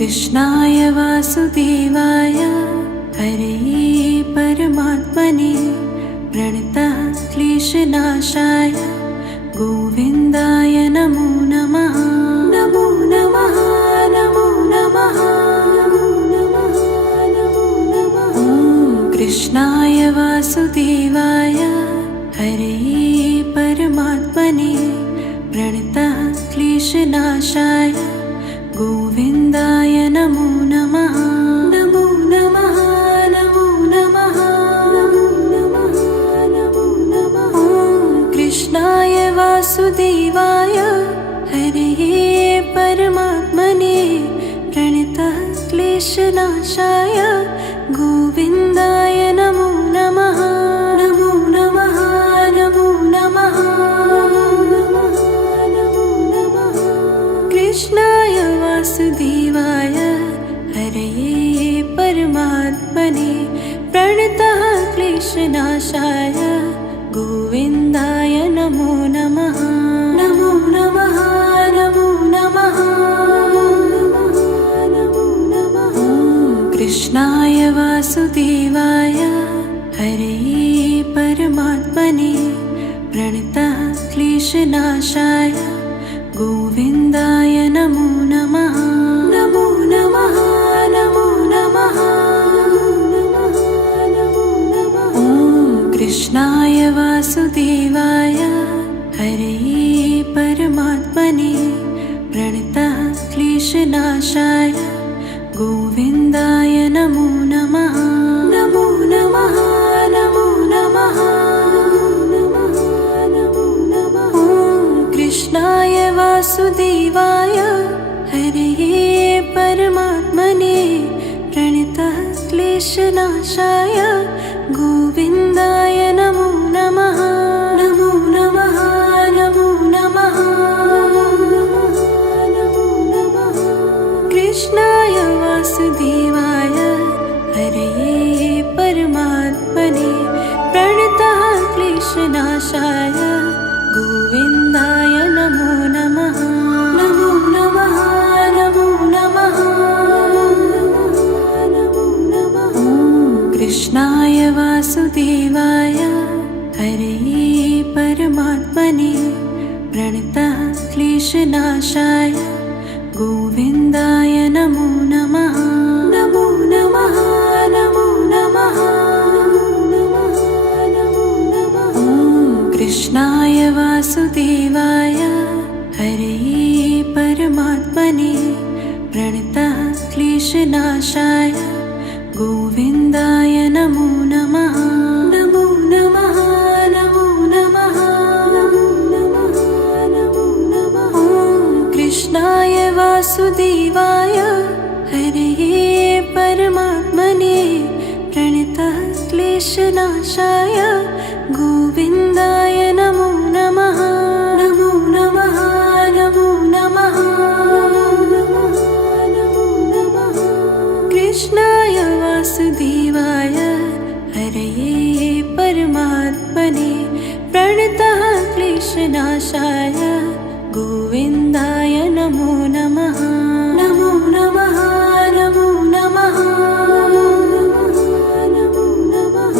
कृष्णाय वासुदेवाय हरये परमात्मने प्रणतः क्लेशनाशाय गोविन्दाय नमो नमः। नमो नमः नमो नमः नमो नमः नमो नमः। कृष्णाय वासुदेवाय हरये परमात्मने प्रणतः क्लेशनाशाय गोविन्दाय नमो नमः। नमो नमः नमो नमः नमो नमः नमो नमः। कृष्णाय वासुदेवाय हरये परमात्मने प्रणतः क्लेशनाशाय गोविन्दाय नमो नमः। नमो नमः नमो नमः नमो नमः। कृष्णाय वासुदेवाय हरये परमात्मने प्रणतः क्लेशनाशाय गोविन्दाय नमो नमः। नमो नमः नमो नमः नमो नमः। कृष्णाय वासुदेवाय हरये परमात्मने प्रणतः क्लेशनाशाय गोविन्दाय नमो नमः। नमो नमः नमो नमः नमो नमः। कृष्णाय वासुदेवाय हरये परमात्मने प्रणतः क्लेशनाशाय गोविन्दाय नमो नमः। नमो नमः नमो नमः नमो नमः। कृष्णाय वासुदेवाय हरये परमात्मने प्रणतः क्लेशनाशाय गोविन्दाय नमो नमः। नमो नमः नमो नमः नमो नमः। कृष्णाय वासुदेवाय हरये परमात्मने प्रणतः क्लेशनाशाय गोविन्दाय नमो नमः। नमो नमः नमो नमः नमो नमः। कृष्णाय वासुदेवाय हरये परमात्मने प्रणतः क्लेशनाशाय गोविन्दाय नमो नमः। नमो नमः नमो नमः नमो नमः। कृष्णाय वासुदेवाय हरये परमात्मने प्रणतः क्लेशनाशाय गोविन्दाय नमो नमः। नमो नमः नमो नमः नमो नमः। कृष्णाय वासुदेवाय हरये परमात्मने प्रणतः क्लेशनाशाय गोविन्दाय नमो नमः। नमो नमः नमो नमः नमो नमः। कृष्णाय वासुदेवाय हरये परमात्मने प्रणतः क्लेशनाशाय गोविन्दाय नमो नमः। नमो नमः नमो नमः नमो नमः।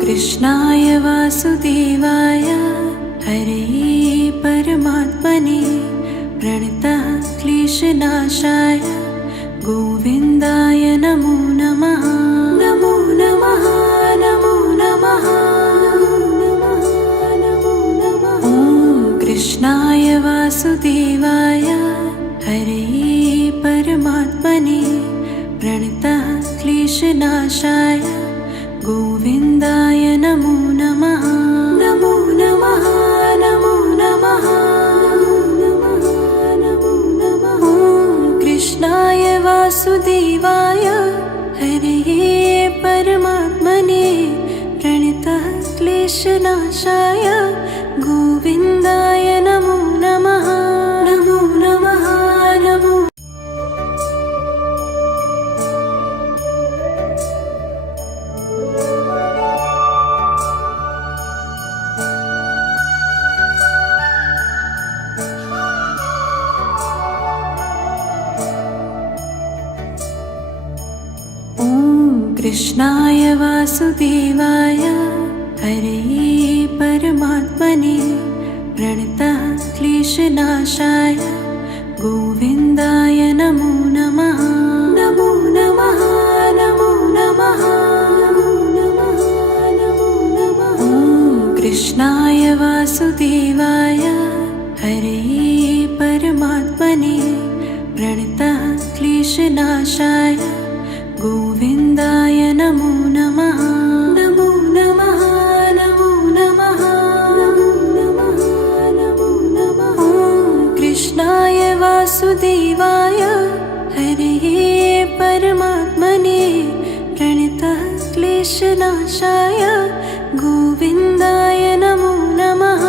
कृष्णाय वासुदेवाय हरये परमात्मने प्रणतः क्लेशनाशाय गोविन्दाय नमो नमः। नमो नमः नमो नमः नमो नमः। कृष्णाय वासुदेवाय हरये परमात्मने प्रणतः क्लेशनाशाय गोविन्दाय नमो नमः। नमो नमः नमो नमः नमो नमः। कृष्णाय वासुदेवाय हरये परमात्मने प्रणतः क्लेशनाशाय गोविन्दाय नमो नमः। नमो नमः नमो। कृष्णाय वासुदेवाय हरे परमात्मने प्रणतः क्लेशनाशाय गोविन्दाय नमो नमः। नमो नमः नमो नमः नमो नमः। कृष्णाय वासुदेवाय हरे परमात्मने प्रणतः क्लेशनाशाय गोविन्दाय नमो नमः। नमो नमः नमो नमः नमो नमः। कृष्णाय वासुदेवाय हरे परमात्मने प्रणतः क्लेशनाशाय गोविन्दाय नमो नमः।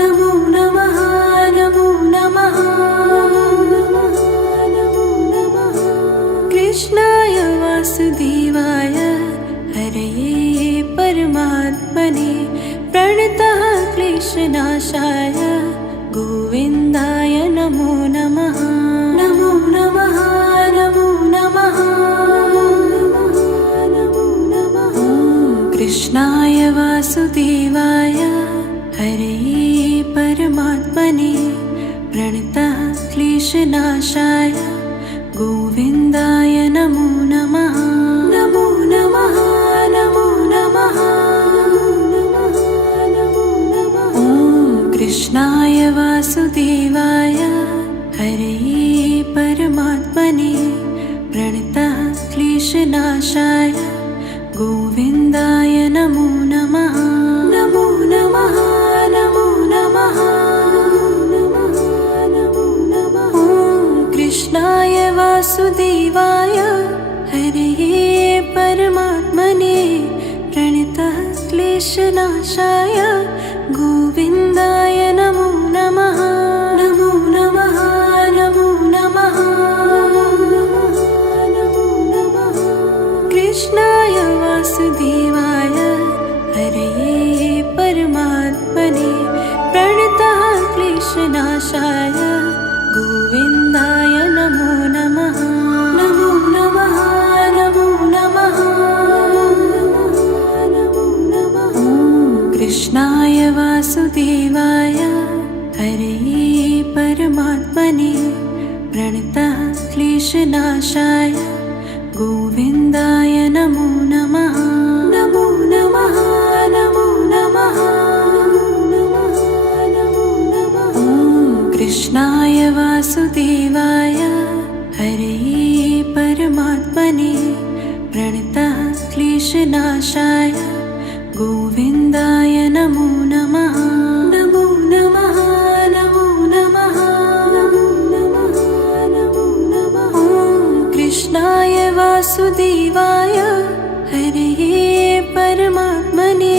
नमो नमः नमो नमः नमो नमः। कृष्णाय वासुदेवाय हरे परमात्मने प्रणतः क्लेशनाशाय गोविन्दाय नमो नमः। नमो नमः नमो नमः नमो नमः। कृष्णाय वासुदेवाय हरे परमात्मने प्रणतः क्लेशनाशाय गोविन्दाय नमो नमः। नमो नमः नमो नमः नमो नमः। कृष्णाय वासुदेवाय हरे परमात्मने प्रणतः क्लेशनाशाय गोविन्दाय नमो नमः। नमो नमः नमो नमः नमो नमः। कृष्णाय वासुदेवाय हरे परमात्मने प्रणतः क्लेशनाशाय गोविन्दाय नमो नमः। नमो नमः नमो नमः नमो नमः। कृष्णाय वासुदेवाय हरे परमात्मने प्रणतः क्लेशनाशाय गोविन्दाय नमो नमः। नमो नमः नमो नमः नमो नमः। कृष्णाय वासुदेवाय हरे परमात्मने प्रणतः क्लेशनाशाय गोविन्दाय नमो नमः। नमो नमः नमो नमः नमो नमः। कृष्णाय वासुदेवाय हरे परमात्मने प्रणतः क्लेशनाशाय गोविन्दाय नमो नमः। नमो नमः नमो नमः नमो नमः। कृष्णाय वासुदेवाय हरे परमात्मने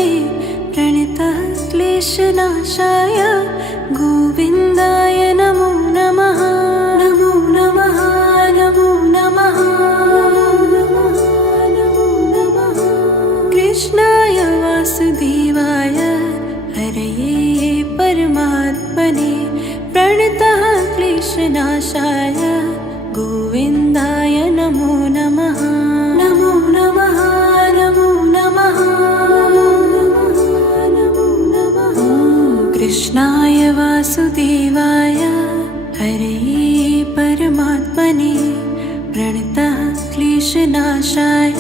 प्रणतः क्लेशनाशाय गोविन्दाय नमो नमः। नमो नमः नमो नमः नमो नमः। कृष्णाय वासुदेवाय हरे परमात्मने प्रणतः क्लेशनाशाय गोविन्दाय नमो नमः। नमो नमः नमो नमः नमो नमः। कृष्णाय वासुदेवाय हरे परमात्मने प्रणतः क्लेशनाशाय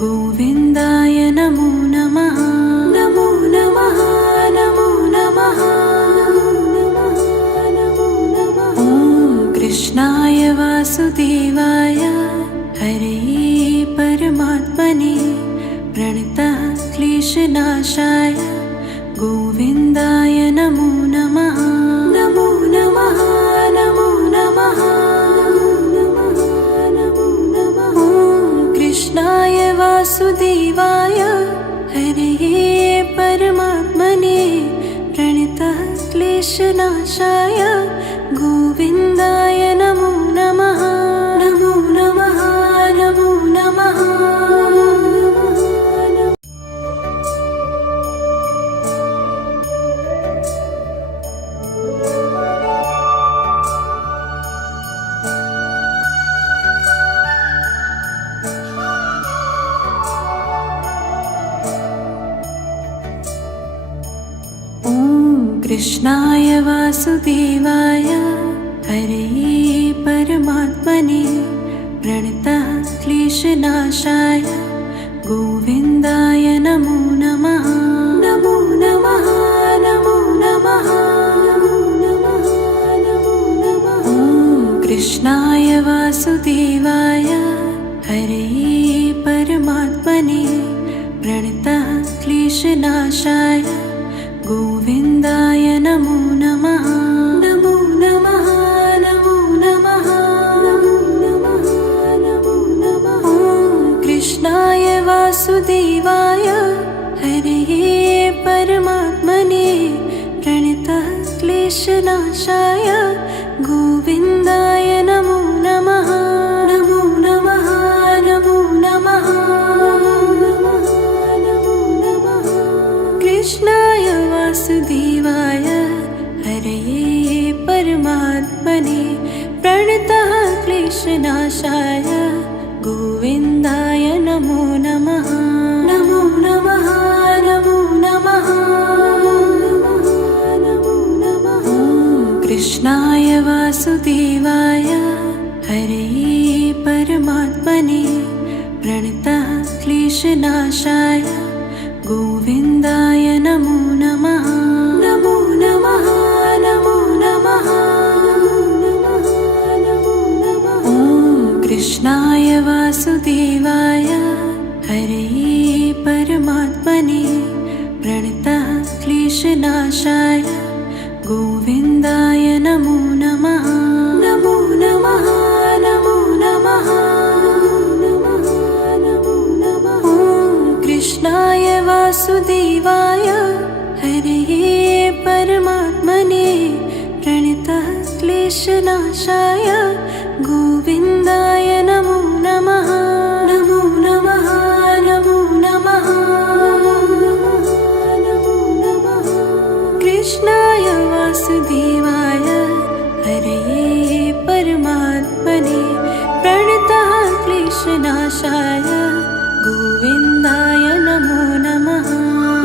गोविन्दाय नमो नमः। नमो नमः नमो नमः नमो नमः। कृष्णाय वासुदेवाय हरे परमात्मने प्रणतः क्लेशनाशाय गोविन्दाय नमो नमः। नमो नमः नमो नमः नमो नमः। कृष्णाय वासुदेवाय हरे परमात्मने प्रणतः क्लेशनाशाय गोविन्दाय नमो नमः। नमो नमः नमो नमः। कृष्णाय वासुदेवाय हरे परमात्मने प्रणतः क्लेशनाशाय गोविन्दाय नमो नमः। नमो नमः नमो नमः नमो नमः नमो नमः। ॐ कृष्णाय वासुदेवाय हरे परमात्मने प्रणतः क्लेशनाशाय गोविन्दाय नमो नमः। नमो नमः नमो नमः नमो नमः नमो नमः। ॐ कृष्णाय वासुदेवाय हरे परमात्मने प्रणतः क्लेशनाशाय गोविन्दाय नमो नमः। नमो नमः नमो नमः नमो नमः नमः। कृष्णाय वासुदेवाय हरे परमात्मने प्रणतः क्लेशनाशाय गोविन्दाय नमो नमः। नमो नमः नमो नमः नमो नमः। ॐ कृष्णाय वासुदेवाय हरे परमात्मने प्रणतः क्लेशनाशाय गोविन्दाय नमो नमः। नमो नमः नमो नमः नमो नमः। ॐ कृष्णाय वासुदेवाय हरे परमात्मने प्रणतः क्लेशनाशाय गोविन्दाय नमो नमः। नमो नमः नमो नमः नमो नमः। ॐ कृष्णाय वासुदेवाय हरे परमात्मने प्रणतः क्लेशनाशाय गोविन्दाय नमो नमः। नमो नमः नमो नमः नमो नमः। कृष्णाय वासुदेवाय हरे परमात्मने प्रणतः क्लेशनाशाय गोविन्दाय नमो नमः।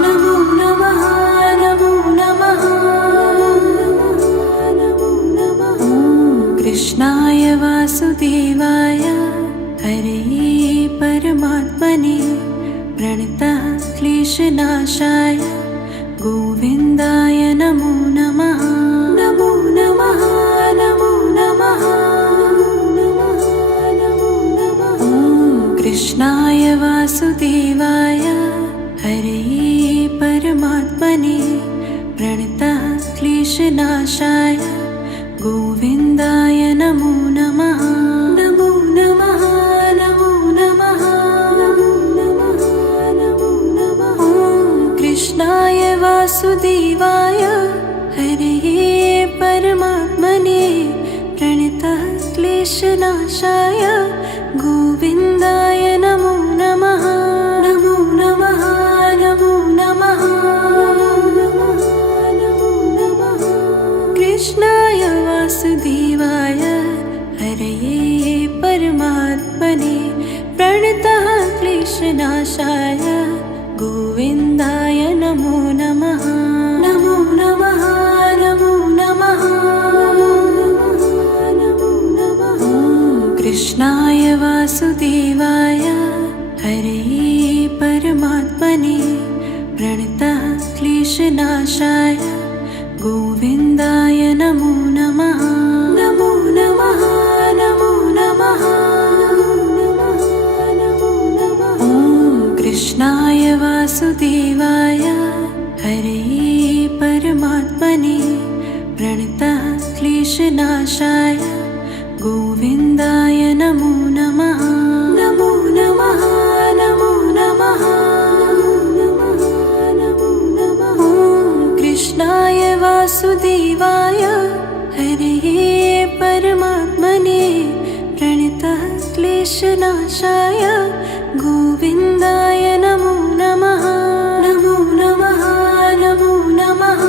नमो नमः नमो नमः नमो नमः। ॐ कृष्णाय वासुदेवाय हरे परमात्मने प्रणतः क्लेशनाशाय गोविन्दाय नमो नमः। नमो नमः नमो नमः नमो नमः। ॐ कृष्णाय वासुदेवाय हरे परमात्मने प्रणतः क्लेशनाशाय गोविन्दाय नमो नमः। नमो नमः नमो नमः नमो नमः। ॐ कृष्णाय वासुदेवाय हरे परमात्मने प्रणतः क्लेशनाशाय गोविन्दाय नमो नमः। नमो नमः नमो नमः नमो नमः। कृष्णाय वासुदेवाय हरे परमात्मने प्रणतः क्लेशनाशाय गोविन्दाय नमो नमः। नमो नमः नमो नमः नमो नमः। ॐ कृष्णाय वासुदेवाय हरे परमात्मने प्रणतः क्लेशनाशाय गोविन्दाय नमो नमः। नमो नमः नमो नमः नमो नमः। ॐ कृष्णाय वासुदेवाय हरे परमात्मने प्रणतः क्लेशनाशाय गोविन्दाय नमो नमः। नमो नमः नमो नमः नमो नमः। ॐ कृष्णाय वासुदेवाय हरे परमात्मने प्रणतः क्लेशनाशाय गोविन्दाय नमो नमः। नमो नमः नमो नमः।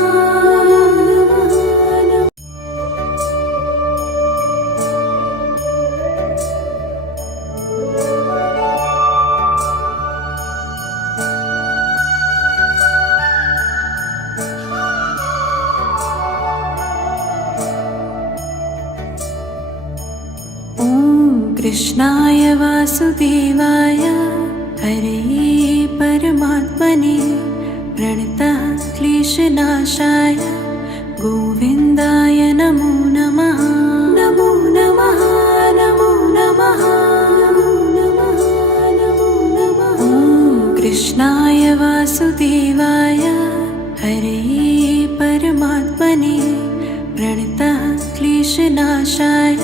कृष्णाय वासुदेवाय हरे परमात्मने प्रणतः क्लेशनाशाय गोविन्दाय नमो नमः। नमो नमः नमो नमः नमो नमः। कृष्णाय वासुदेवाय हरे परमात्मने प्रणतः क्लेशनाशाय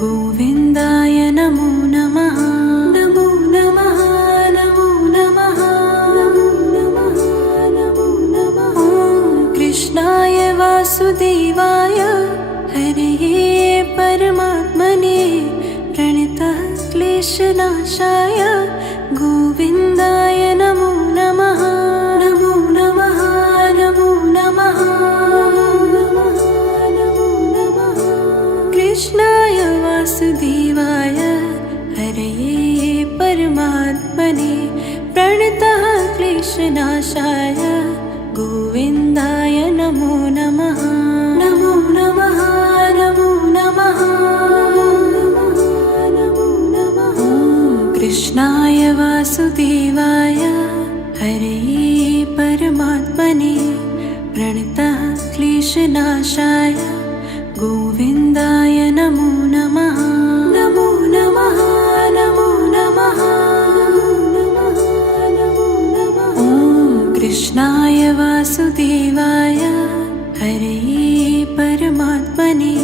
गोविन्दाय नमो नमः। नमो नमः नमो नमः नमो नमः। कृष्णाय वासुदेवाय हरे परमात्मने प्रणतः क्लेशनाशाय गोविन्दाय नमो नमः। नमो नमः नमो नमः नमो नमः। कृष्णाय वासुदेवाय हरे परमात्मने प्रणतः क्लेशनाशाय गोविन्दाय नमो नमः। नमो नमः नमो नमः नमो नमः। कृष्णाय वासुदेवाय हरे परमात्मने प्रणतः क्लेशनाशाय गोविन्दाय नमो नमः। नमो नमः नमो नमः नमो नमः। कृष्णाय वासुदेवाय हरे परमात्मने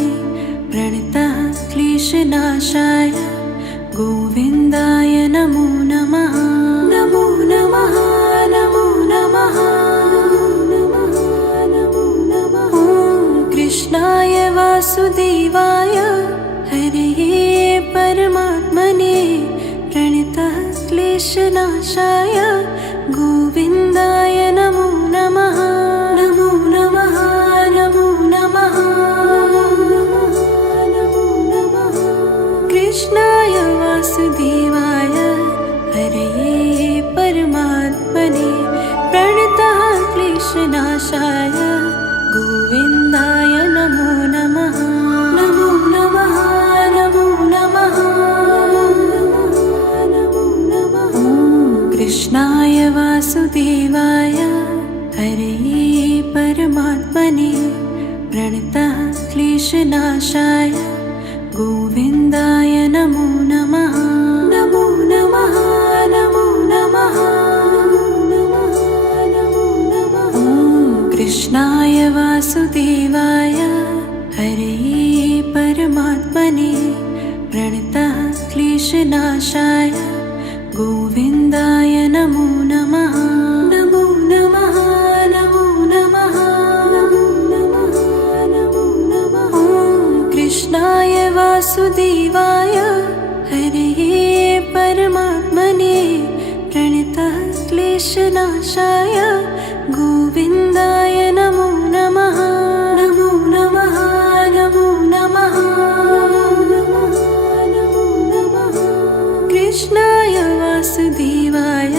प्रणतः क्लेशनाशाय गोविन्दाय नमो नमः। नमो नमः नमो नमः नमो नमः। कृष्णाय वासुदेवाय हरे परमात्मने प्रणतः क्लेशनाशाय गोविन्दाय नमो नमः। नमो नमः नमो नमः नमो नमः। कृष्णाय वासुदेवाय हरे परमात्मने प्रणतः क्लेशनाशाय गोविन्दाय नमो नमः। नमो नमः नमो नमः नमो नमः। कृष्णाय वासुदेवाय हरे परमात्मने प्रणतः क्लेशनाशाय गोविन्दाय नमो नमः। नमो नमः नमो नमः नमो नमः। कृष्णाय वासुदेवाय हरे परमात्मने प्रणतः क्लेशनाशाय गोविन्दाय नमो नमः। नमो नमः नमो नमः नमो नमः। कृष्णाय वासुदेवाय हरे परमात्मने प्रणतः क्लेशनाशाय गोविन्दाय नमो नमः। नमो नमः नमो नमः नमो नमः। कृष्णाय वासुदेवाय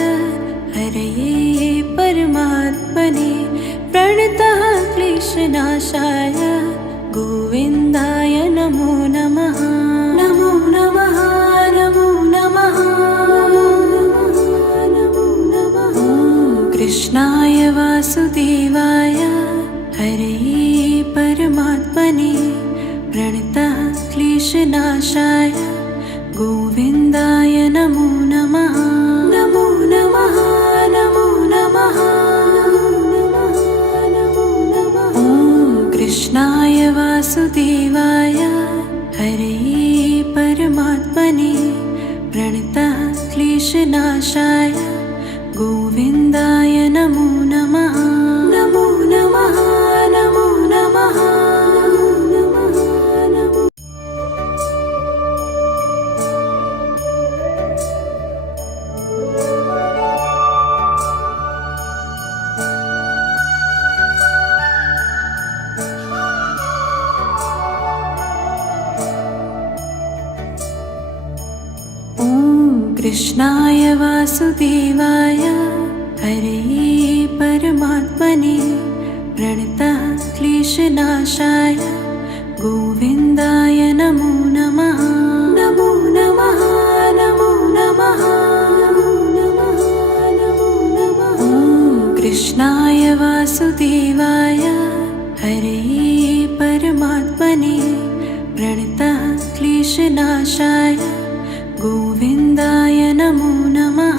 हरे परमात्मने प्रणतः क्लेशनाशाय गोविन्दाय नमो नमः। नमो नमः नमो नमः नमो नमः। कृष्णाय वासुदेवाय हरे परमात्मने प्रणतः क्लेशनाशाय गोविन्दाय नमो नमः। नमो नमः नमो नमः नमो नमः। कृष्णाय वासुदेवाय हरे परमात्मने प्रणतः क्लेशनाशाय गोविन्दाय नमो नमः। नमो नमः नमो नमः नमो। कृष्णाय वासुदेवाय हरे परमात्मने प्रणतः क्लेशनाशाय गोविन्दाय नमो नमः। नमो नमः प्रणतः क्लेशनाशाय गोविन्दाय नमो नमः।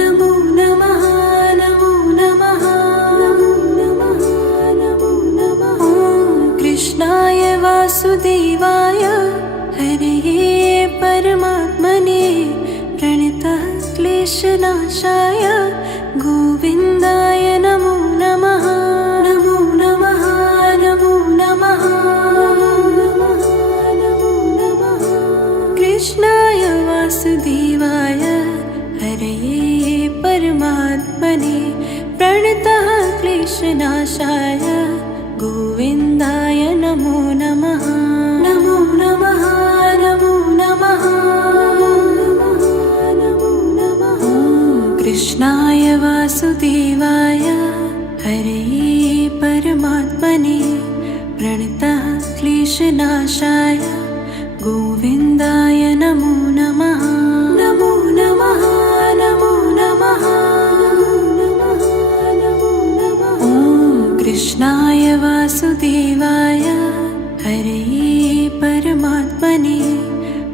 नमो नमः नमो नमः नमो नमः नमो नमः। ॐ कृष्णाय वासुदेवाय हरये परमात्मने प्रणतः क्लेशनाशाय गोविन्दाय नमो नमः। नमो नमः नमो नमः नमो नमः। कृष्णाय वासुदेवाय हरये परमात्मने प्रणतः क्लेशनाशाय गोविन्दाय नमो नमः। नमो नमः नमो नमः नमो नमः। कृष्णाय वासुदेवाय हरये परमात्मने प्रणतः क्लेशनाशाय गोविन्दाय नमो नमः। नमो नमः नमो नमः नमो नमः। ॐ कृष्णाय वासुदेवाय हरये परमात्मने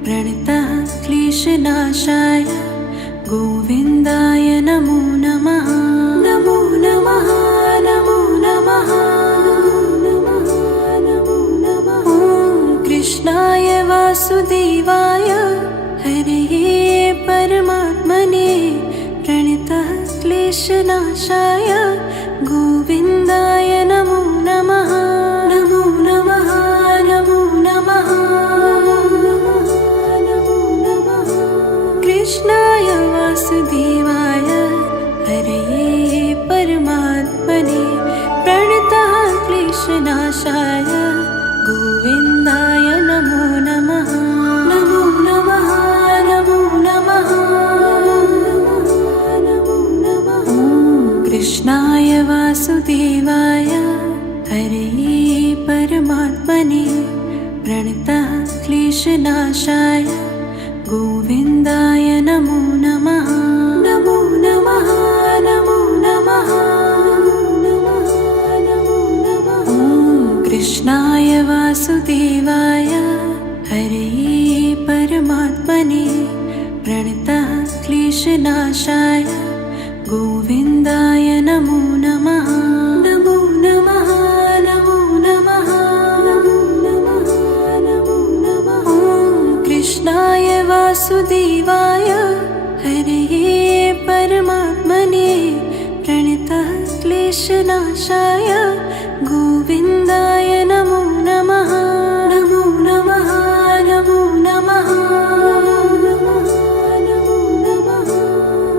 प्रणतः क्लेशनाशाय गोविन्दाय नमो नमः। नमो नमः नमो नमः नमो नमः। ॐ कृष्णाय वासुदेवाय हरये परमात्मने प्रणतः क्लेशनाशाय गोविन्दाय नमो नमः। नमो नमः नमो नमः नमो नमः। कृष्णाय वासुदेवाय हरये परमात्मने प्रणतः क्लेशनाशाय गोविन्दाय नमो नमः। नमो नमः नमो नमः नमो नमः। ॐ कृष्णाय वासुदेवाय हरये परमात्मने प्रणतः क्लेशनाशाय गोविन्दाय नमो नमः। नमो नमः नमो नमः नमो नमः। ॐ कृष्णाय वासुदेवाय हरये परमात्मने प्रणतः क्लेशनाशाय गोविन्दाय नमो नमः। नमो नमः नमो नमः नमो नमः। ॐ कृष्णाय वासुदेवाय हरये परमात्मने प्रणतः क्लेशनाशाय गोविन्दाय नमो नमः। नमो नमः नमो नमः नमो नमः।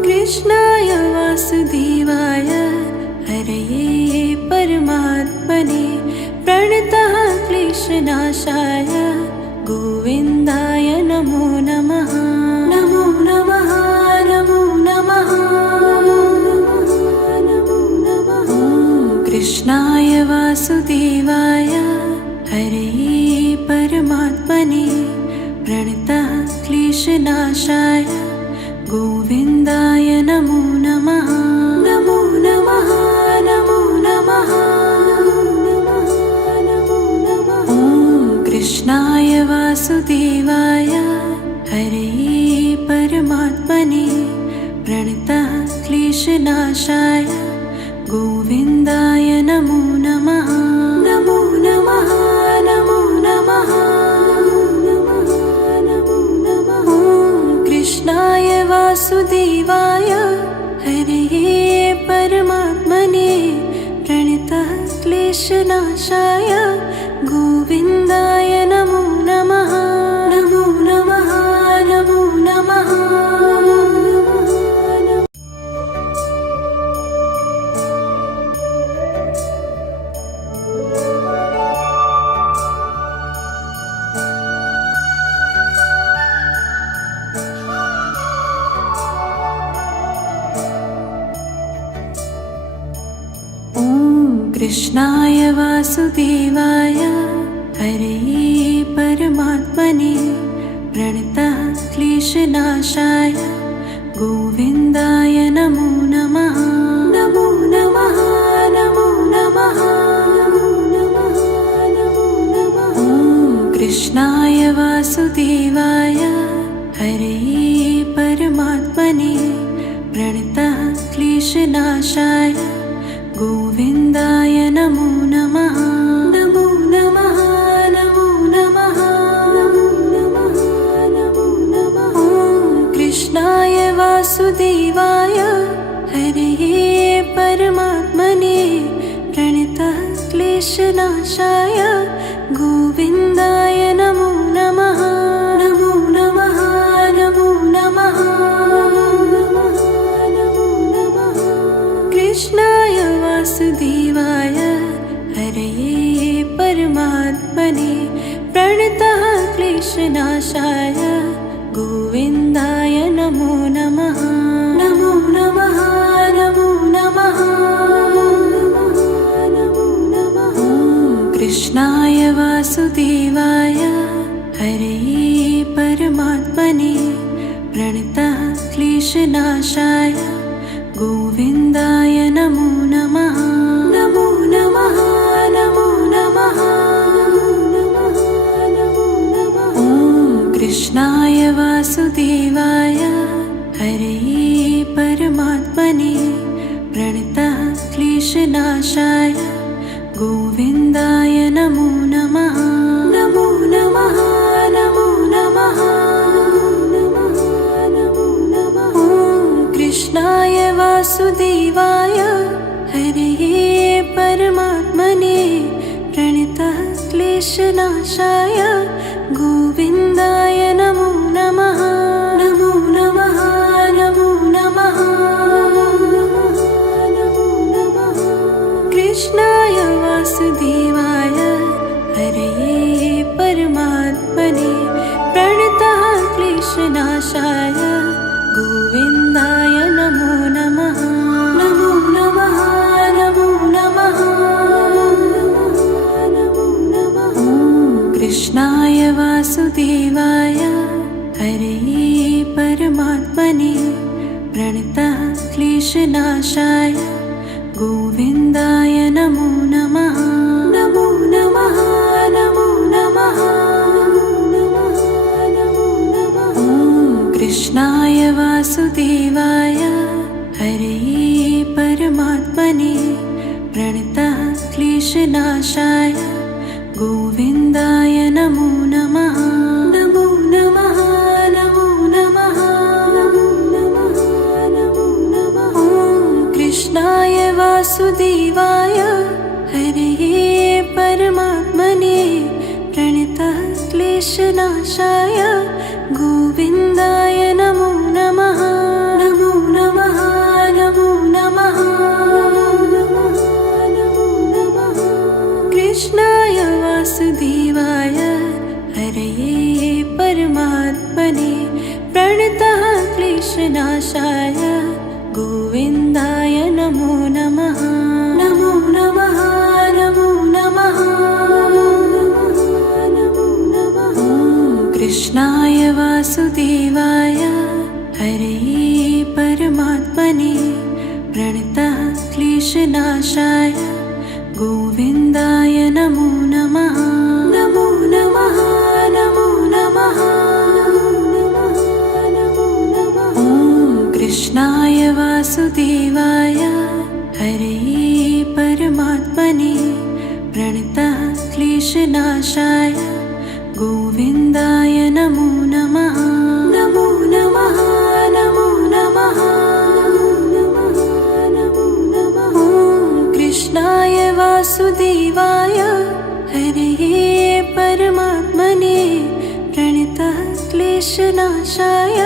कृष्णाय वासुदेवाय हरये परमात्मने प्रणतः क्लेशनाशाय गोविन्दाय नमो नमः। नमो नमः नमो नमः नमो नमः। ॐ कृष्णाय वासुदेवाय हरये परमात्मने प्रणतः क्लेशनाशाय गोविन्दाय नमो नमः। नमो नमः नमो नमः नमो नमः। ॐ कृष्णाय वासुदेवाय हरये परमात्मने प्रणतः क्लेशनाशाय गोविन्दाय नमो नमः। नमो नमः नमो नमः नमो नमः। ॐ कृष्णाय वासुदेवाय हरये परमात्मने प्रणतः क्लेशनाशाय गोविन्दाय नमो नमः। नमो नमः नमो नमः कृष्णाय वासुदेवाय हरये परमात्मने प्रणतः क्लेशनाशाय गोविन्दाय नमो नमः। नमो नमः नमो नमः नमो नमः। ॐ कृष्णाय वासुदेवाय हरे परमात्मने प्रणतः क्लेशनाशाय गोविन्दाय नमो नमः। नमो नमः नमो नमः नमो नमः नमो नमः। कृष्णाय वासुदेवाय हरे परमात्मने प्रणतः क्लेशनाशाय गोविन्दाय नमो नमः। नमो नमः नमो नमः नमो नमः। कृष्णाय वासुदेवाय हरे परमात्मने प्रणतः क्लेशनाशाय गोविन्दाय नमो नमः। नमो नमः नमो नमः नमो नमः। कृष्णाय वासुदेवाय हरे परमात्मने प्रणतः क्लेशनाशाय गोविन्दाय नमो नमः। नमो नमः नमो नमः नमो नमः। कृष्णाय वासुदेवाय हरे परमात्मने प्रणतः क्लेशनाशाय गोविन्दाय नमो नमः। नमो नमः नमो नमः नमो नमः। कृष्णाय वासुदेवाय हरे परमात्मने प्रणतः क्लेशनाशाय गोविन्दाय नमो नमः। नमो नमः नमो नमः नमो नमः। कृष्णाय वासुदेवाय हरे परमात्मने प्रणतः क्लेशनाशाय गोविन्दाय नमो नमः। नमो नमः नमो नमः नमो नमः। कृष्णाय वासुदेवाय हरे परमात्मने प्रणतः क्लेशनाशाय गोविन्दाय नमो नमः। नमो नमः नमो नमः नमो नमः। कृष्णाय वासुदेवाय हरे परमात्मने प्रणतः क्लेशनाशाय गोविन्दाय नमो नमः। नमो नमः नमो नमः नमो नमः। कृष्णाय वासुदेवाय हरे परमात्मने प्रणतः क्लेशनाशाय गोविन्दाय नमो नमः। नमो नमः नमो नमः नमो नमः। कृष्णाय वासुदेवाय हरे परमात्मने प्रणतः क्लेशनाशाय गोविन्दाय नमो नमः। नमो नमः नमो नमः नमो नमः। कृष्णाय वासुदेवाय हरे परमात्मने प्रणतः क्लेशनाशाय गोविन्दाय नमो नमः। नमो नमः नमो नमः नमो नमः। कृष्णाय वासुदेवाय हरे परमात्मने प्रणतः क्लेशनाशाय गोविन्दाय नमो नमः। नमो नमः नमो नमः नमो नमः। कृष्णाय वासुदेवाय हरे परमात्मने प्रणतः क्लेशनाशाय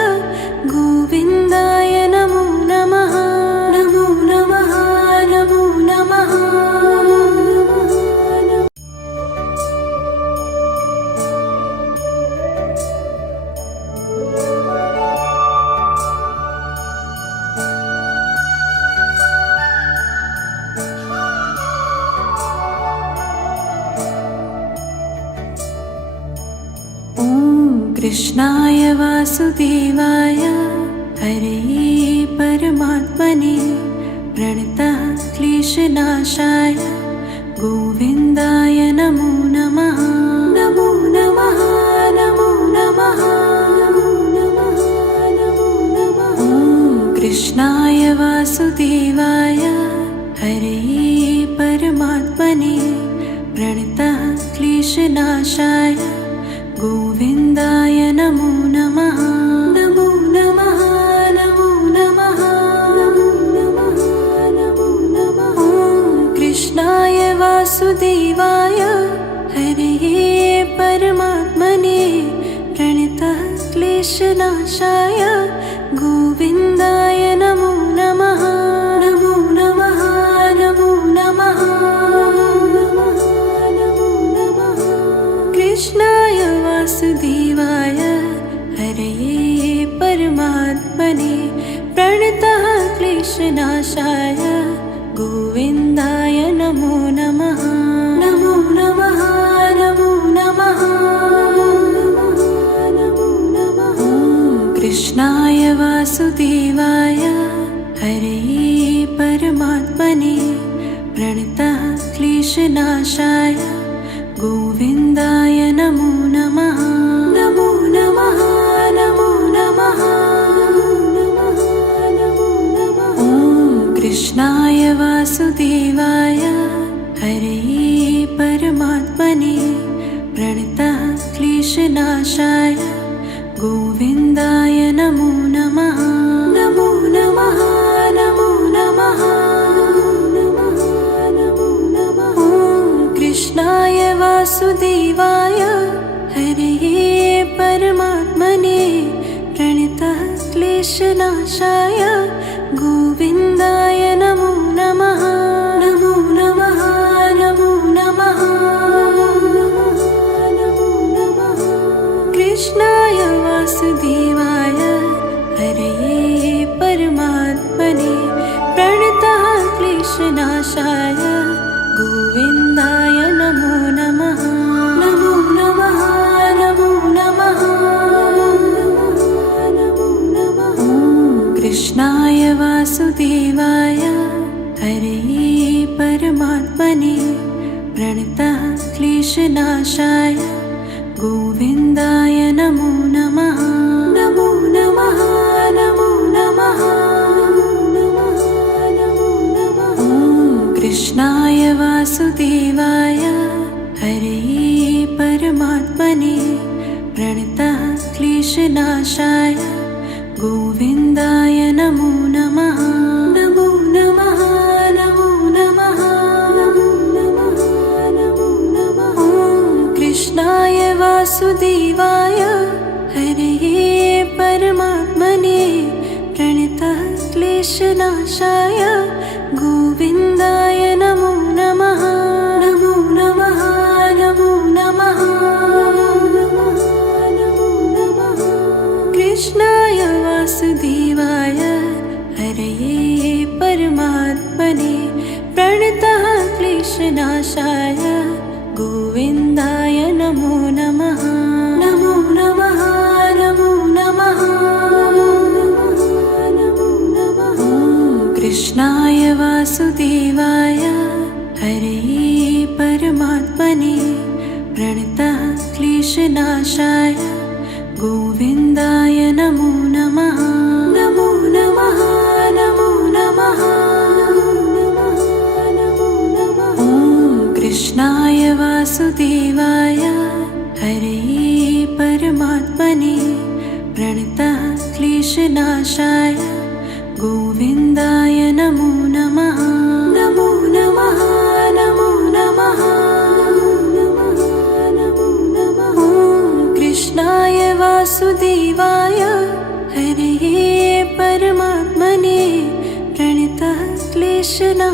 गोविन्दाय नमो नमः। नमो नमः नमो नमः। कृष्णाय वासुदेवाय हरे परमात्मने प्रणतः क्लेशनाशाय गोविन्दाय नमो नमः। नमो नमः वासुदेवाय हरे परमात्मने प्रणतः क्लेशनाशाय गोविन्दाय नमो नमः। नमो नमः नमो नमः नमो नमः नमो नमः। कृष्णाय वासुदेवाय हरे परमात्मने प्रणतः क्लेशनाशाय गोविन्दाय नमो नमः। नमो नमः नमो नमः नमो नमः। कृष्णाय वासुदेवाय हरे परमात्मने प्रणतः क्लेशनाशाय गोविन्दाय नमो नमः। नमो नमः नमो नमः नमो नमः। कृष्णाय वासुदेवाय हरे परमात्मने प्रणतः क्लेशनाशाय गोविन्दाय नमो नमः। नमो नमः नमो नमः नमो नमः। कृष्णाय वासुदेवाय हरे परमात्मने प्रणतः क्लेशनाशाय गोविन्दाय नमो नमः। नमो नमः नमो नमः नमो नमः। कृष्णाय वासुदेवाय हरे परमात्मने प्रणतः क्लेशनाशाय गोविन्दाय नमो नमः। नमो नमः नमो नमः नमो नमः। कृष्णाय वासुदेवाय हरे परमात्मने प्रणतः क्लेशनाशाय गोविन्दाय नमो नमः। नमो नमः नमो नमः नमो नमः। कृष्णाय वासुदेवाय हरे परमात्मने प्रणतः क्लेशनाशाय गोविन्दाय नमो नमः। नमो नमः नमो नमः नमो नमः। कृष्णाय वासुदेवाय हरे परमात्मने प्रणतः क्लेशनाशाय गोविन्दाय नमो नमः। नमो नमः नमो नमः नमो नमः। कृष्णाय वासुदेवाय हरे परमात्मने प्रणतः क्लेशनाशाय गोविन्दाय नमो नमः। नमो नमः नमो नमः नमो नमः। कृष्णाय वासुदेवाय हरे परमात्मने प्रणतः क्लेशनाशाय गोविन्दाय नमो नमः। नमो नमः नमो नमः नमो नमः। कृष्णाय वासुदेवाय हरे परमात्मने प्रणतः क्लेशनाशाय गोविन्दाय नमो नमः। नमो नमः नमो नमः नमो नमः। कृष्णाय वासुदेवाय हरे परमात्मने प्रणतः क्लेशनाशाय गोविन्दाय नमो नमः। नमो नमः नमो नमः नमो नमः। कृष्णाय वासुदेवाय हरे परमात्मने प्रणतः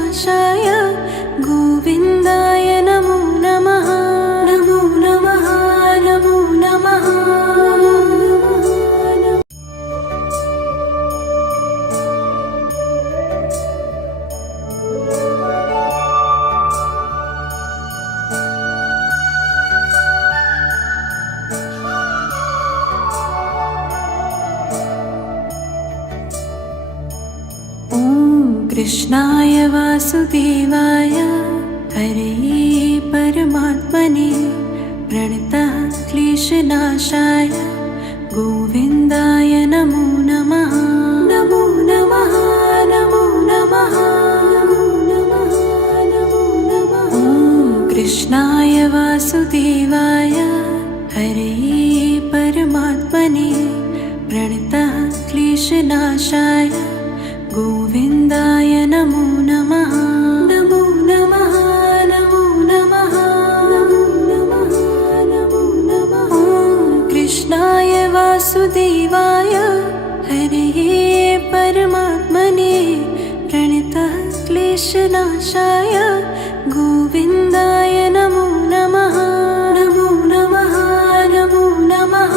क्लेशनाशाय गोविन्दाय नमो नमः। नमो नमः नमो नमः कृष्णाय वासुदेवाय हरे परमात्मने प्रणतः क्लेशनाशाय गोविन्दाय नमो नमः। नमो नमः नमो नमः कृष्णाय वासुदेवाय हरे परमात्मने प्रणतः क्लेशनाशाय गोविन्दाय नमो नमः। नमो नमः नमो नमः नमो नमः नमो नमः। कृष्णाय वासुदेवाय हरे परमात्मने प्रणतः क्लेशनाशाय गोविन्दाय नमो नमः। नमो नमः नमो नमः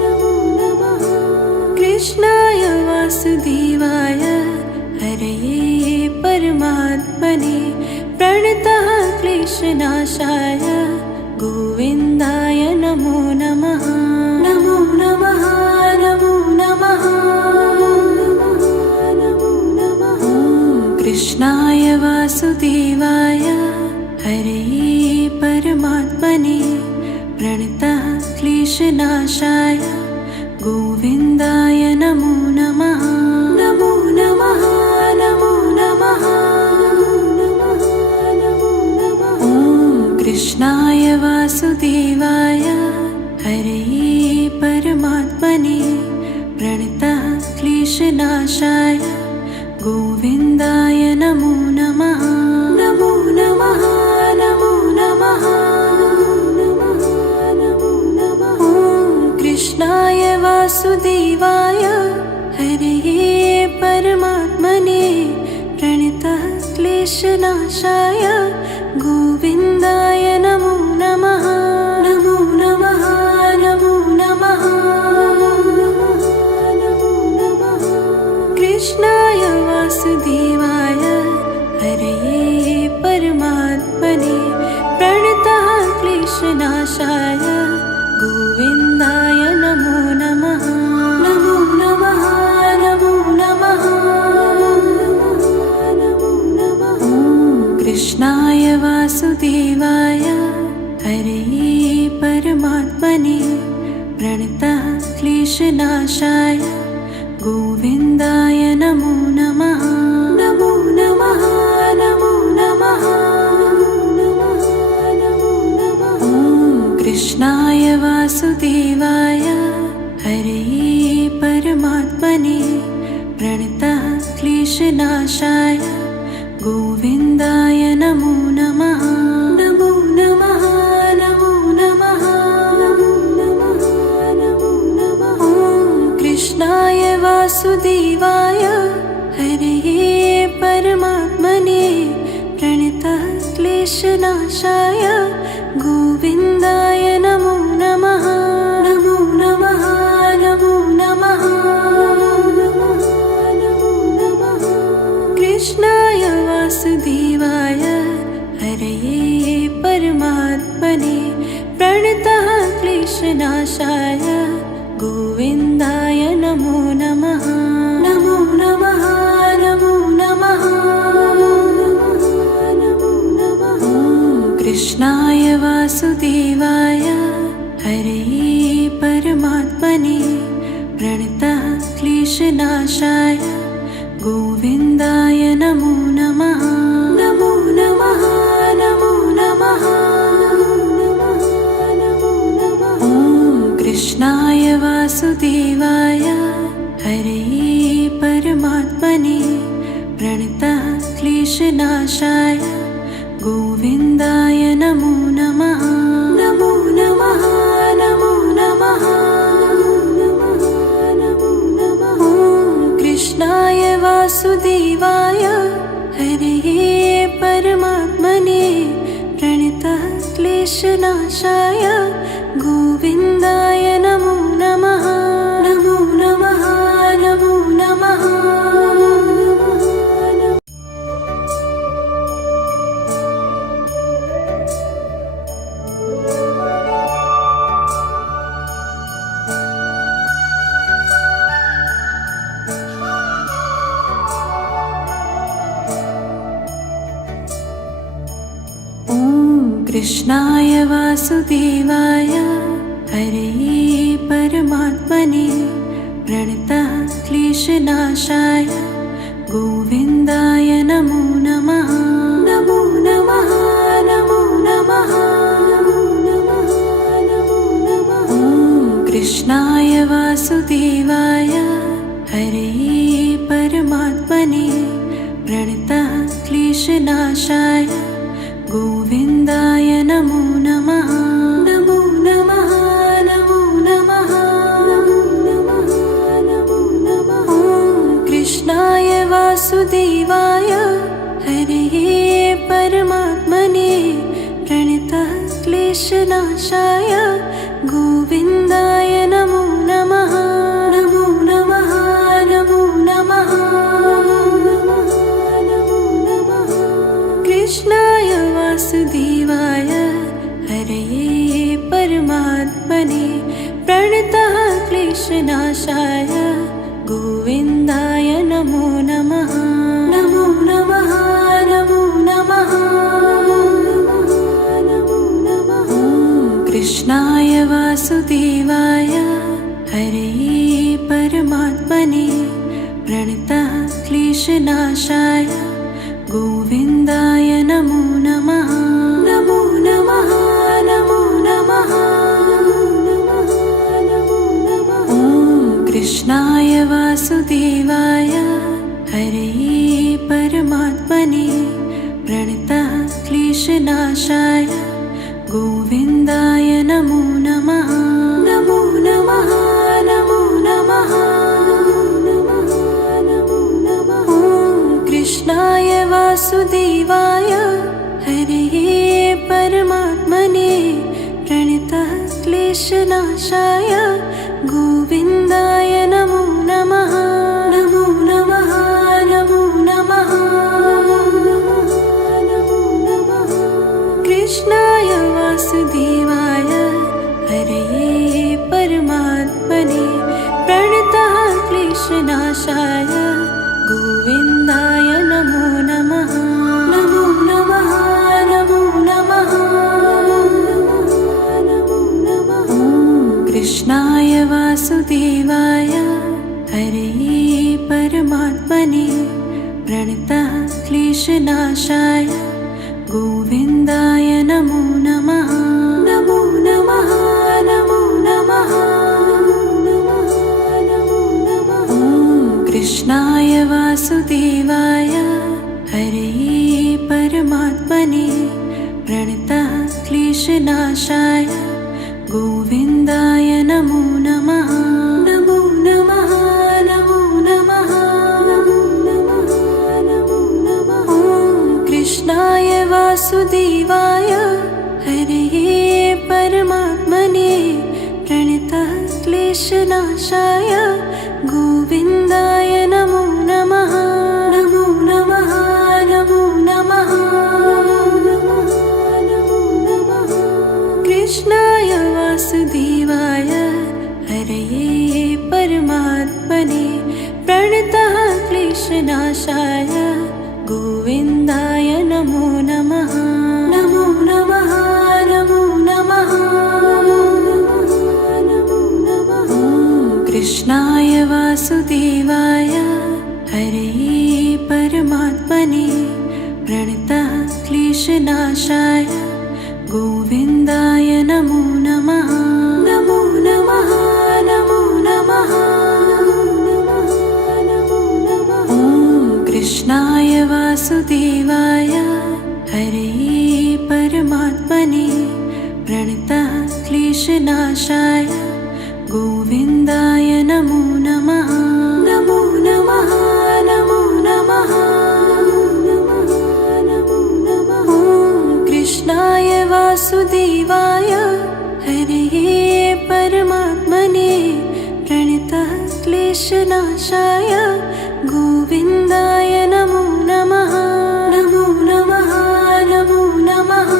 नमो नमः। कृष्णाय वासुदेवाय हरये परमात्मने प्रणतः क्लेशनाशाय गोविन्दाय नमो नमः। नमो नमः नमो नमः नमो नमः। कृष्णाय वासुदेवाय हरये परमात्मने प्रणतः क्लेशनाशाय गोविन्दाय नमो नमः। नमो नमः नमो नमः नमो नमः। कृष्णाय वासुदेवाय हरये परमात्मने प्रणतः क्लेशनाशाय गोविन्दाय नमो नमः। नमो नमः नमो नमः नमो नमः। कृष्णाय वासुदेवाय हरये परमात्मने प्रणतः क्लेशनाशाय गोविन्दाय नमो नमः। नमो नमः नमो नमः नमो नमः। कृष्णाय वासुदेवाय हरये परमात्मने प्रणतः क्लेशनाशाय गोविन्दाय नमो नमः। नमो नमः नमो नमः नमो नमः। कृष्णाय वासुदेवाय हरये परमात्मने प्रणतः क्लेशनाशाय गोविन्दाय नमो नमः। नमो नमः नमो नमः नमो नमः। कृष्णाय वासुदेवाय हरये परमात्मने प्रणतः क्लेशनाशाय गोविन्दाय नमो नमः। नमो नमः नमो नमः नमो नमः। कृष्णाय वासुदेवाय हरये परमात्मने प्रणतः क्लेशनाशाय गोविन्दाय नमो नमः। नमो नमः नमो नमः नमो नमः। कृष्णाय वासुदेवाय हरये परमात्मने प्रणतः क्लेशनाशाय गोविन्दाय नमो नमः। नमो नमः नमो नमः नमो नमः। कृष्णाय वासुदेवाय हरये परमात्मने प्रणतः क्लेशनाशाय गोविन्दाय नमो नमः। नमो नमः नमो नमः नमो नमः। कृष्णाय वासुदेवाय हरये परमात्मने प्रणतः क्लेशनाशाय गोविन्दाय नमो नमः। नमो नमः नमो नमः नमो नमः। कृष्णाय वासुदेवाय हरये परमात्मने प्रणतः क्लेशनाशाय गोविन्दाय नमो नमः। नमो नमः नमो नमः। कृष्णाय वासुदेवाय हरये परमात्मने प्रणतः क्लेशनाशाय गोविन्दाय नमो नमः। नमो नमः कृष्णाय वासुदेवाय हरे परमात्मने प्रणतः क्लेशनाशाय गोविन्दाय नमो नमः। नमो नमः नमो नमः नमो नमः नमो नमः। कृष्णाय वासुदेवाय हरे परमात्मने प्रणतः क्लेशनाशाय गोविन्दाय नमो नमः। नमो नमः नमो नमः नमो नमः। कृष्णाय वासुदेवाय हरे परमात्मने प्रणतः क्लेशनाशाय गोविन्दाय नमो नमः। नमो नमः नमो नमः नमो नमः। कृष्णाय वासुदेवाय हरे परमात्मने प्रणतः क्लेशनाशाय गोविन्दाय नमो नमः। नमो नमः नमो नमः नमो नमः। कृष्णाय वासुदेवाय हरे परमात्मने प्रणतः क्लेशनाशाय गोविन्दाय नमो नमः। नमो नमः नमो नमः नमो नमः। कृष्णाय वासुदेवाय हरे परमात्मने प्रणतः क्लेशनाशाय गोविन्दाय नमो नमः। नमो नमः नमो नमः नमो नमः। कृष्णाय वासुदेवाय हरे परमात्मने प्रणतः क्लेशनाशाय गोविन्दाय नमो नमः। नमो नमः नमो नमः नमो नमः। कृष्णाय वासुदेवाय हरे परमात्मने प्रणतः क्लेशनाशाय गोविन्दाय नमो नमः। नमो नमः नमो नमः नमो नमः। कृष्णाय वासुदेवाय हरे परमात्मने प्रणतः क्लेशनाशाय गोविन्दाय नमो नमः। नमो नमः नमो नमः नमो नमः। कृष्णाय वासुदेवाय हरे परमात्मने प्रणतः क्लेशनाशाय गोविन्दाय नमो नमः। नमो नमः नमो नमः नमो नमः। कृष्णाय वासुदेवाय हरे परमात्मने प्रणतः क्लेशनाशाय गोविन्दाय नमो नमः। नमो नमः नमो नमः नमो नमः। कृष्णाय वासुदेवाय हरे परमात्मने प्रणतः क्लेशनाशाय गोविन्दाय नमो नमः। नमो नमः नमो नमः नमो नमः। कृष्णाय वासुदेवाय हरे परमात्मने प्रणतः क्लेशनाशाय गोविन्दाय नमो नमः। नमो नमः नमो नमः नमो नमः। कृष्णाय वासुदेवाय हरे परमात्मने प्रणतः क्लेशनाशाय गोविन्दाय नमो नमः। नमो नमः नमो नमः।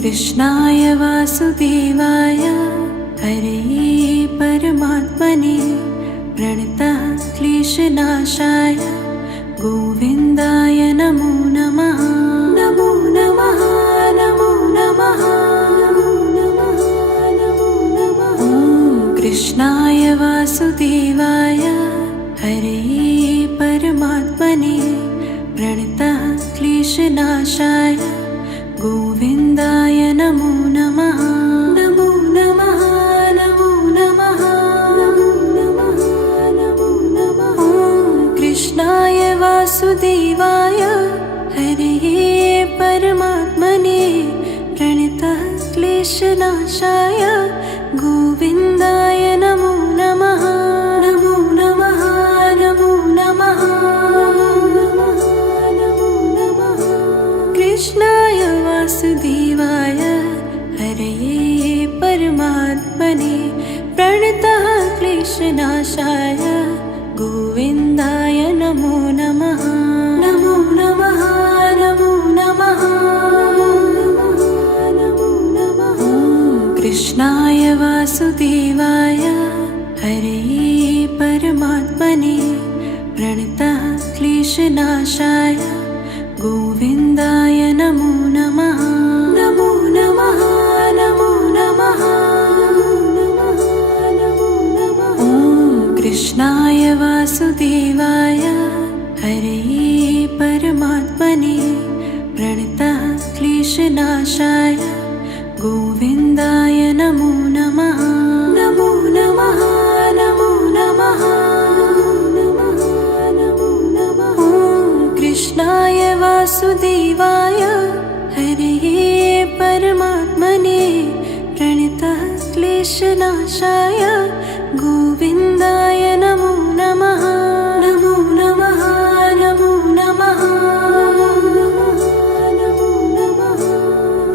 कृष्णाय वासुदेवाय हरे परमात्मने प्रणतः क्लेशनाशाय गोविन्दाय नमो नमः। नमो नमः क्लेशनाशाय गोविन्दाय नमो नमः। नमो नमः नमो नमः नमो नमः नमो नमः। ॐ कृष्णाय वासुदेवाय हरये परमात्मने प्रणतः क्लेशनाशाय गोविन्दाय नमो नमः। नमो नमः नमो नमः नमो नमः। कृष्णाय वासुदेवाय हरये परमात्मने प्रणतः क्लेशनाशाय गोविन्दाय नमो नमः। नमो नमः नमो नमः नमो नमः। कृष्णाय वासुदेवाय हरये परमात्मने प्रणतः क्लेशनाशाय गोविन्दाय नमो नमः। नमो नमः नमो नमः नमो नमः। ॐ कृष्णाय वासुदेवाय हरये परमात्मने प्रणतः क्लेशनाशाय गोविन्दाय नमो नमः। नमो नमः नमो नमः नमो नमः। ॐ कृष्णाय वासुदेवाय हरये परमात्मने प्रणतः क्लेशनाशाय गोविन्दाय नमो नमः। नमो नमः नमो नमः नमो नमः।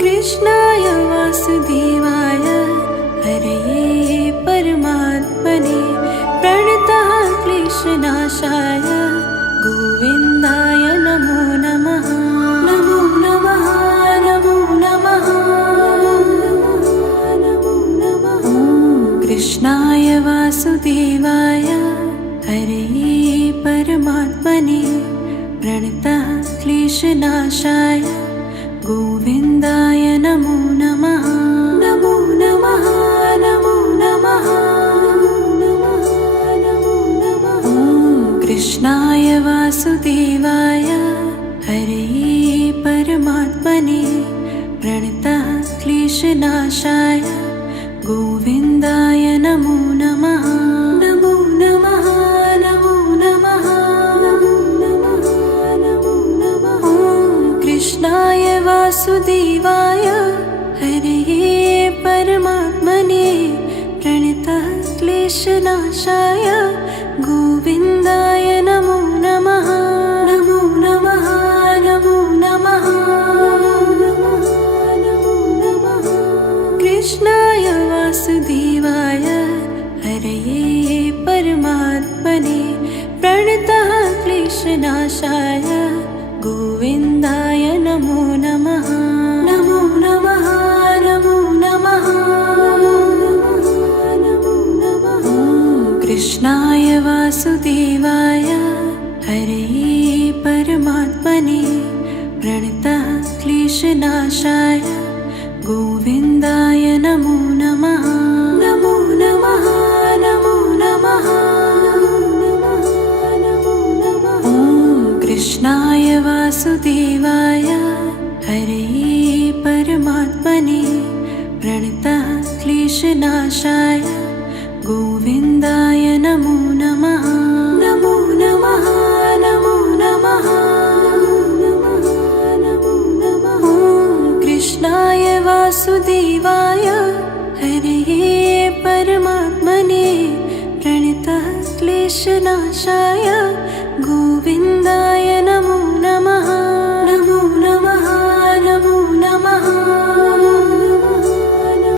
कृष्णाय वासुदेवाय हरये परमात्मने प्रणतः क्लेशनाशाय गोविन्दाय नमो नमः। नमो नमः नमो नमः नमो नमः। ॐ कृष्णाय वासुदेवाय हरये परमात्मने प्रणतः क्लेशनाशाय गोविन्दाय नमो नमः। नमो नमः नमो नमः नमो नमः। ॐ कृष्णाय वासुदेवाय हरये परमात्मने प्रणतः क्लेशनाशाय गोविन्दाय नमो नमः। नमो नमः नमो नमः नमो नमः। ॐ कृष्णाय वासुदेवाय हरये परमात्मने प्रणतः क्लेशनाशाय गोविन्दाय नमो नमः। नमो नमः नमो नमः नमो नमः। कृष्णाय वासुदेवाय हरये परमात्मने प्रणतः क्लेशनाशाय गोविन्दाय नमो नमः। नमो नमः नमो नमः नमो नमः। ॐ कृष्णाय वासुदेवाय हरये परमात्मने प्रणतः क्लेशनाशाय गोविन्दाय नमो नमः। नमो नमः नमो नमः नमो नमः। ॐ कृष्णाय वासुदेवाय हरये परमात्मने प्रणतः क्लेशनाशाय गोविन्दाय नमो नमः। नमो नमः नमो नमः नमो नमः। ॐ कृष्णाय वासुदेवाय हरये परमात्मने प्रणतः क्लेशनाशाय गोविन्दाय